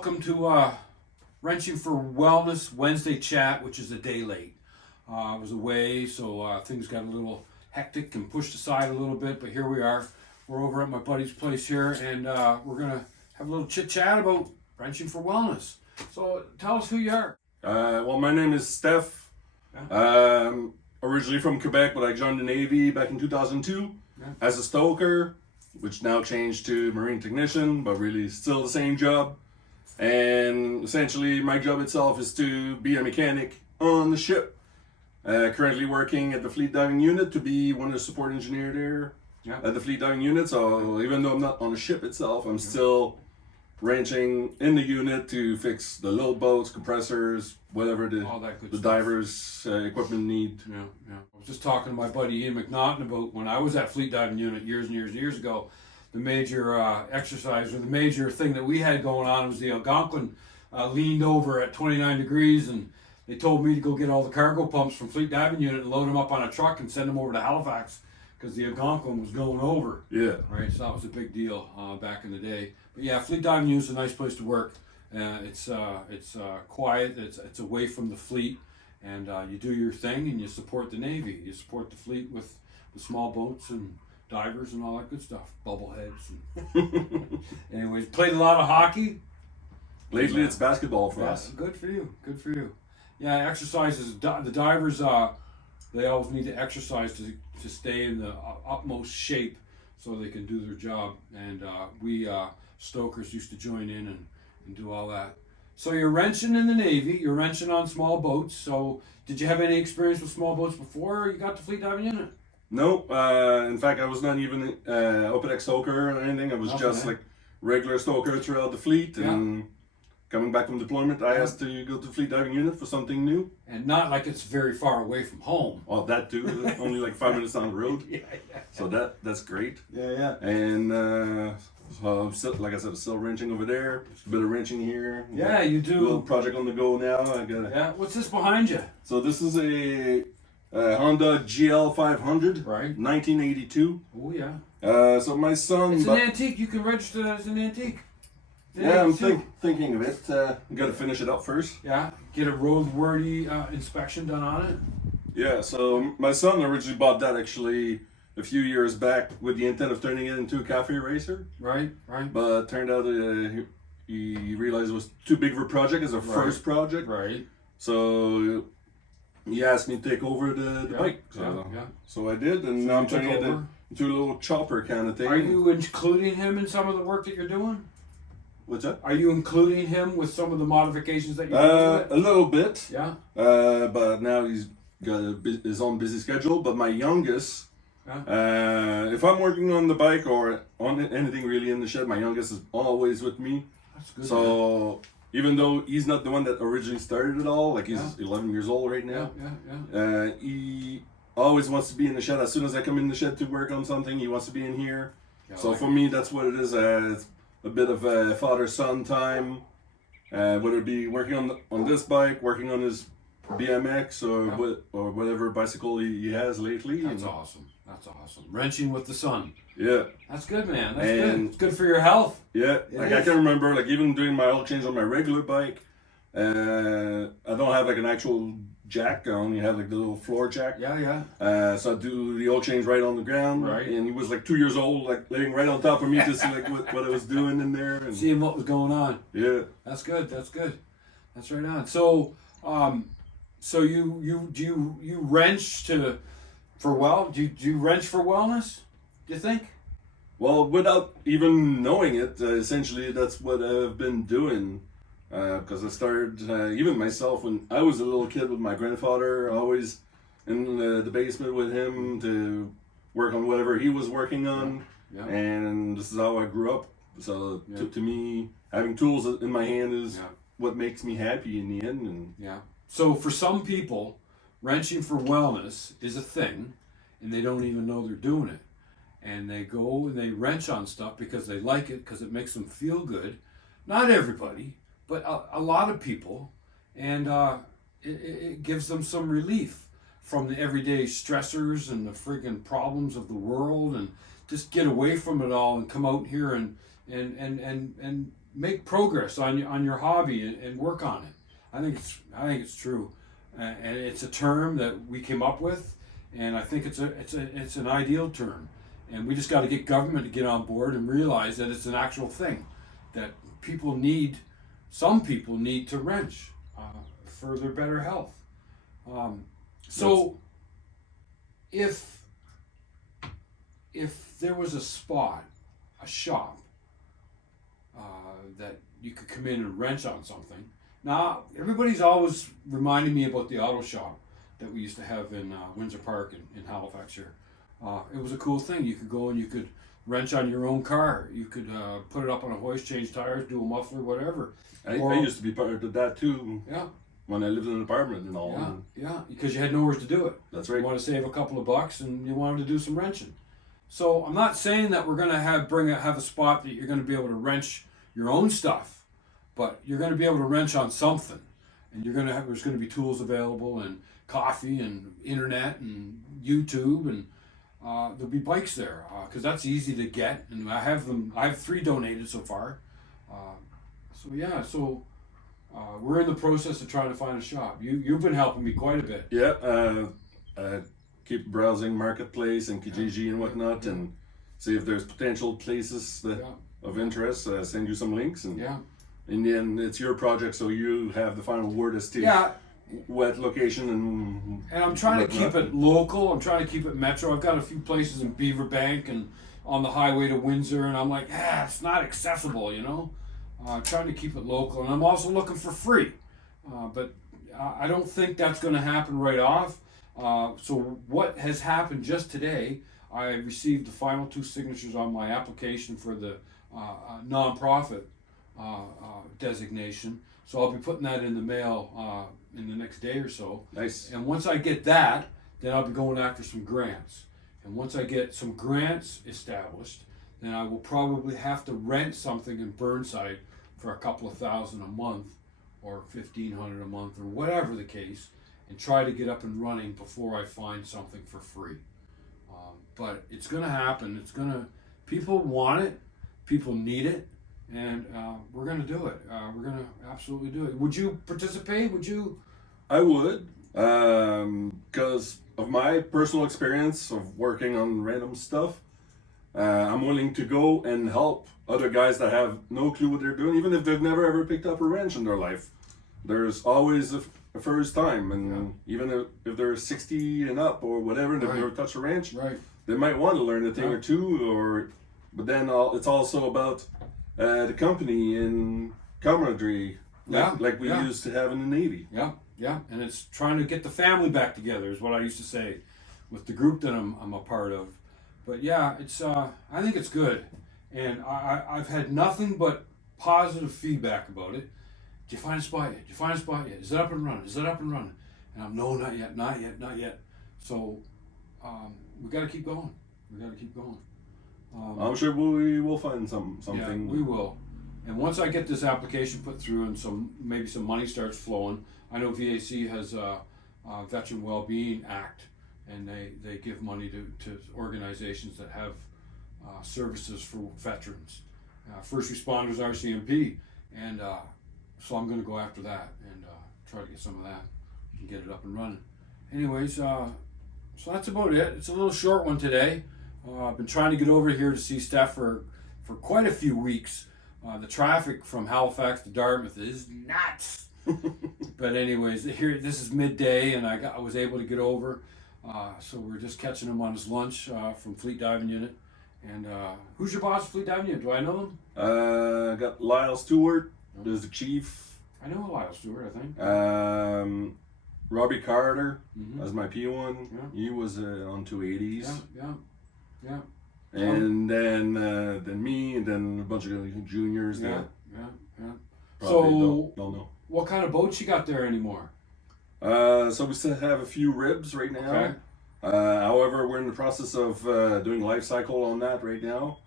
welcome to Wrenching for Wellness Wednesday chat, which is a day late. I was away, so things got a little hectic and pushed aside a little bit, but here we are. We're over at my buddy's place here, and we're going to have a little chit-chat about Wrenching for Wellness. So tell us who you are. Well, my name is Steph. Yeah. Originally from Quebec, but I joined the Navy back in 2002 as a stoker, which now changed to Marine Technician, but really still the same job. And essentially my job itself is to be a mechanic on the ship. Currently working at the Fleet Diving Unit to be one of the support engineer there at the Fleet Diving Unit. So even though I'm not on the ship itself, I'm still wrenching in the unit to fix the load boats, compressors, whatever the divers equipment need. Yeah. I was just talking to my buddy Ian McNaughton about when I was at Fleet Diving Unit years and years ago. The major exercise, or the major thing that we had going on, was the Algonquin leaned over at 29 degrees, and they told me to go get all the cargo pumps from Fleet Diving Unit and load them up on a truck and send them over to Halifax because the Algonquin was going over. Yeah. Right, so that was a big deal back in the day. But yeah, Fleet Diving Unit is a nice place to work. It's quiet. It's away from the fleet, and you do your thing and you support the Navy. You support the fleet with small boats and divers and all that good stuff, bubbleheads. And anyways, played a lot of hockey. Lately, it's basketball for us. Good for you. Good for you. Yeah, exercises. The divers, they always need to exercise to stay in the utmost shape so they can do their job. And we stokers used to join in and do all that. So you're wrenching in the Navy. You're wrenching on small boats. So did you have any experience with small boats before you got to Fleet Diving Unit? No, in fact, I was not even open deck stoker or anything. I was just like regular stoker throughout the fleet. And coming back from deployment, I asked to go to Fleet Diving Unit for something new. And not like it's very far away from home. Well, that too. Only like 5 minutes down the road. So that's great. Yeah. And so I'm still, like I said, still wrenching over there. A bit of wrenching here. Yeah, you do. A little project on the go now. What's this behind you? So this is a Honda GL 500, right? 1982. Oh yeah. So my son. It's an antique. You can register that as an antique. I'm thinking of it. Got to finish it up first. Yeah. Get a roadworthy inspection done on it. Yeah. So my son originally bought that actually a few years back with the intent of turning it into a cafe racer. Right. But it turned out he realized it was too big of a project as a first project. Right. So he asked me to take over the bike. So I did, and now I'm turning it into a little chopper kind of thing. Are you including him in some of the work that you're doing? What's that? Are you including him with some of the modifications that you're doing? A little bit. Yeah. But now he's got his own busy schedule. But my youngest, if I'm working on the bike or on anything really in the shed, my youngest is always with me. That's good. So even though he's not the one that originally started it all, like he's 11 years old right now, he always wants to be in the shed. As soon as I come in the shed to work on something, he wants to be in here. So for me, that's what it is. It's a bit of father-son time, whether it be working on this bike, working on his BMX or whatever bicycle he has lately. That's awesome. That's awesome. Wrenching with the sun. Yeah. That's good, man. That's good. It's good for your health. Yeah. I can remember, like, even doing my oil change on my regular bike, I don't have like an actual jack. I only have like the little floor jack. Yeah. So I do the oil change right on the ground. Right. And he was like 2 years old, like laying right on top of me to see like what I was doing in there. And seeing what was going on. Yeah. That's good. That's right on. So, so you wrench do you wrench for wellness? Do you think? Well, without even knowing it, essentially that's what I've been doing. Because I started, even myself, when I was a little kid with my grandfather, always in the basement with him to work on whatever he was working on. Yeah. And this is how I grew up. So to me, having tools in my hand is what makes me happy in the end. And so for some people, wrenching for wellness is a thing, and they don't even know they're doing it. And they go and they wrench on stuff because they like it, because it makes them feel good. Not everybody, but a lot of people, and it gives them some relief from the everyday stressors and the freaking problems of the world, and just get away from it all and come out here and make progress on your hobby and work on it. I think it's true, and it's a term that we came up with, and I think it's an ideal term, and we just got to get government to get on board and realize that it's an actual thing, that some people need to wrench for their better health. So if there was a shop that you could come in and wrench on something. Now, everybody's always reminding me about the auto shop that we used to have in Windsor Park in Halifax here. It was a cool thing. You could go and you could wrench on your own car. You could put it up on a hoist, change tires, do a muffler, whatever. I used to be part of that too. Yeah. When I lived in an apartment and all. Yeah, because you had nowhere to do it. That's right. You want to save a couple of bucks and you wanted to do some wrenching. So I'm not saying that we're going to have a spot that you're going to be able to wrench your own stuff, but you're going to be able to wrench on something, and there's going to be tools available, and coffee, and internet, and YouTube, and there'll be bikes there because that's easy to get, and I have 3 donated so far. We're in the process of trying to find a shop. You've been helping me quite a bit. Yeah, I keep browsing Marketplace and Kijiji and whatnot, and see if there's potential places of interest. Send you some links, and in the end, it's your project, so you have the final word as to what location and I'm trying to keep it local. I'm trying to keep it metro. I've got a few places in Beaverbank and on the highway to Windsor, and I'm like, it's not accessible, you know. Trying to keep it local, and I'm also looking for free, but I don't think that's going to happen right off. So what has happened just today, I received the final 2 signatures on my application for the nonprofit designation. So I'll be putting that in the mail in the next day or so. Nice. And once I get that, then I'll be going after some grants. And once I get some grants established, then I will probably have to rent something in Burnside for a couple of $1,000 a month, or $1,500 a month, or whatever the case, and try to get up and running before I find something for free. But it's going to happen. People want it, people need it, and we're going to do it. We're going to absolutely do it. Would you participate? Would you? I would, because of my personal experience of working on random stuff. I'm willing to go and help other guys that have no clue what they're doing, even if they've never ever picked up a wrench in their life. There's always a first time, and even if they're 60 and up or whatever, and they've never touched a wrench, they might want to learn a thing or two. But then it's also about the company and camaraderie, like we used to have in the Navy. Yeah, and it's trying to get the family back together is what I used to say with the group that I'm a part of. But yeah, it's I think it's good, and I've had nothing but positive feedback about it. Did you find a spot yet? Did you find a spot yet? Is it up and running? Is it up and running? And I'm no, not yet. So we got to keep going. I'm sure we will find something. Yeah, we will. And once I get this application put through and maybe some money starts flowing, I know VAC has a Veteran Wellbeing Act, and they give money to organizations that have services for veterans, first responders, RCMP, and so I'm going to go after that and try to get some of that and get it up and running. Anyways, so that's about it. It's a little short one today. I've been trying to get over here to see Steph for quite a few weeks. The traffic from Halifax to Dartmouth is nuts. But anyways, this is midday, and I was able to get over. So we're just catching him on his lunch from Fleet Diving Unit. And who's your boss, Fleet Diving Unit? Do I know them? I got Lyle Stewart. There's the chief. I know Lyle Stewart, I think. Robbie Carter as my P1. Yeah. He was on 280s. Yeah. And then me, and then a bunch of juniors. Yeah. So don't know. What kind of boats you got there anymore? So we still have a few ribs right now. Okay. However, we're in the process of doing life cycle on that right now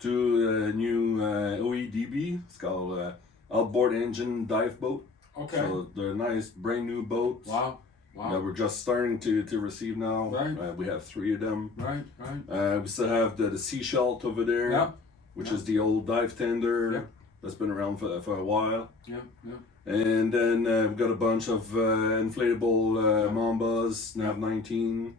to a new OEDB. It's called outboard engine dive boat. Okay. So they're nice, brand new boats. Wow. That we're just starting to receive now. Right. We have 3 of them. Right. We still have the Seashell over there, which is the old dive tender. that's been around for a while. Yeah, yeah. And then we've got a bunch of inflatable Mambas, Nav 19.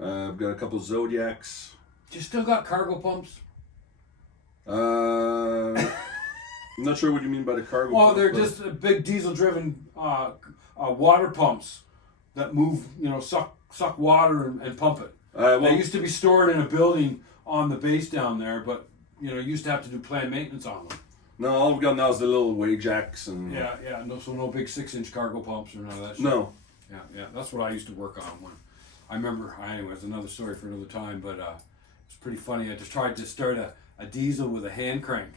I've got a couple Zodiacs. You still got cargo pumps? I'm not sure what you mean by the cargo. Well, pump, they're but- just big diesel-driven water pumps that move, suck water and pump it. well, They used to be stored in a building on the base down there, but you used to have to do planned maintenance on them. no, all we've got now is the little Wajacks and Yeah, yeah. No big 6-inch cargo pumps or none of that shit. no. Yeah, yeah. That's what I used to work on when I remember. Anyways, another story for another time. But it's pretty funny. I just tried to start a diesel with a hand crank,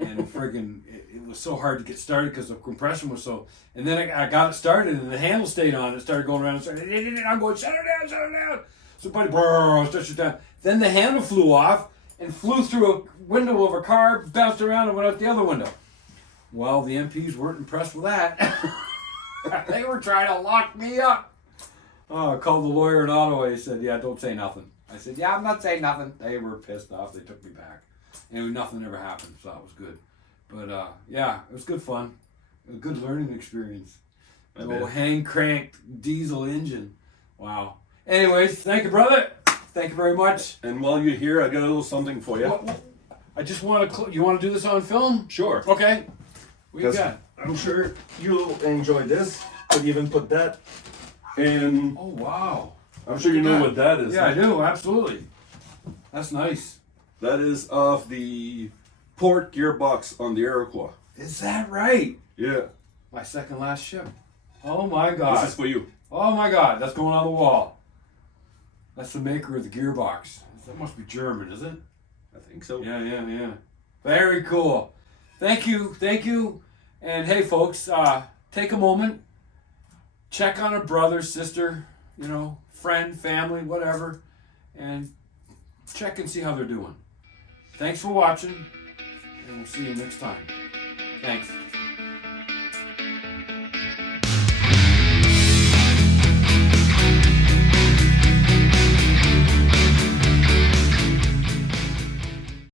and friggin' it was so hard to get started because the compression was so. And then I got it started, and the handle stayed on. It started going around and started. I'm going, shut it down, shut it down. So buddy, shut it down. Then the handle flew off and flew through a window of a car, bounced around, and went out the other window. Well, the MPs weren't impressed with that. They were trying to lock me up. Oh, I called the lawyer in Ottawa. He said, yeah, don't say nothing. I said, yeah, I'm not saying nothing. They were pissed off. They took me back. And nothing ever happened, so that was good. But, yeah, it was good fun. A good learning experience. An old hand-cranked diesel engine. Wow. Anyways, thank you, brother. Thank you very much. And while you're here, I got a little something for you. I just want to... You want to do this on film? Sure. Okay. What you 'Cause got? I'm sure you'll enjoy this. Could even put that in. Oh, wow. I'm sure you know what that is. Yeah, I do. Absolutely. That's nice. That is of the port gearbox on the Iroquois. Is that right? Yeah. My second last ship. Oh, my God. This is for you. Oh, my God. That's going on the wall. That's the maker of the gearbox. That must be German, is it? I think so. Yeah, yeah, yeah. Very cool. Thank you, thank you. And hey, folks, take a moment, check on a brother, sister, friend, family, whatever, and check and see how they're doing. Thanks for watching, and we'll see you next time. Thanks.